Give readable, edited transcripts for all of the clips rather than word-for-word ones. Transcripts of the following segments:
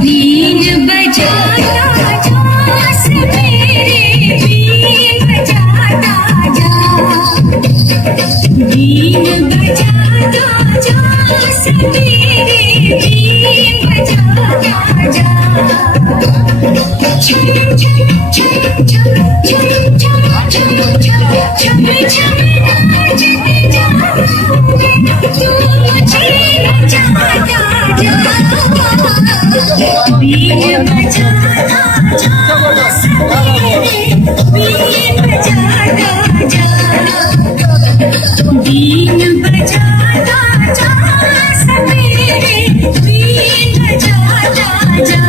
बीन बजाता जा सवेरे बीन बजाता जा बीन बजाता जा सवेरे बीन बजाता जा छम छम छम छम छम छम छम छम छम नाचते जाओगे तू मुझे नचाता जा बीन बजाता जा सवेरे बीन बजाता जा बीन बजाता जा सवेरे बीन बजाता जा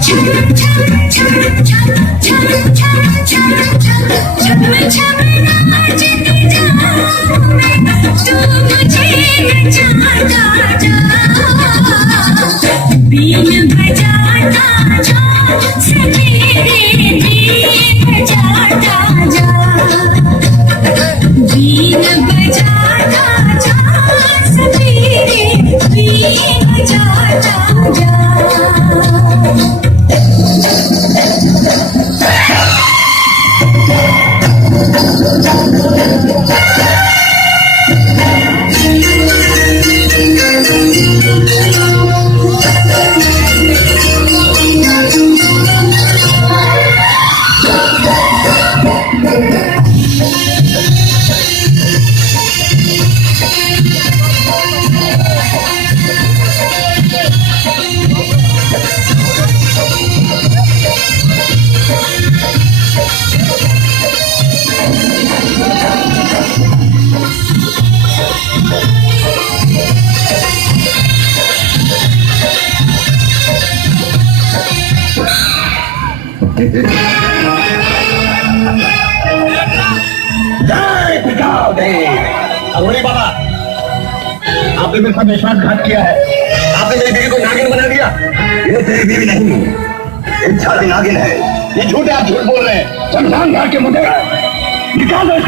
छम छम छम छम छम छम छम छम छम नाचते जाओगे तू मुझे नचाता जा बीन बजाता जा सवेरे बीन बजाता जा बीन बजाता जा सवेरे बीन बजाता जा जय पिता देव। अरुणी बाबा, आपने मेरे साथ विश्वासघात किया है। आपने मेरी बीवी को नागिन बना दिया। ये तेरी बीवी नहीं, इच्छा नागिन है। ये झूठ है, आप झूठ बोल रहे हैं। शमशान घाट के मुद्दे निकाल दो इसका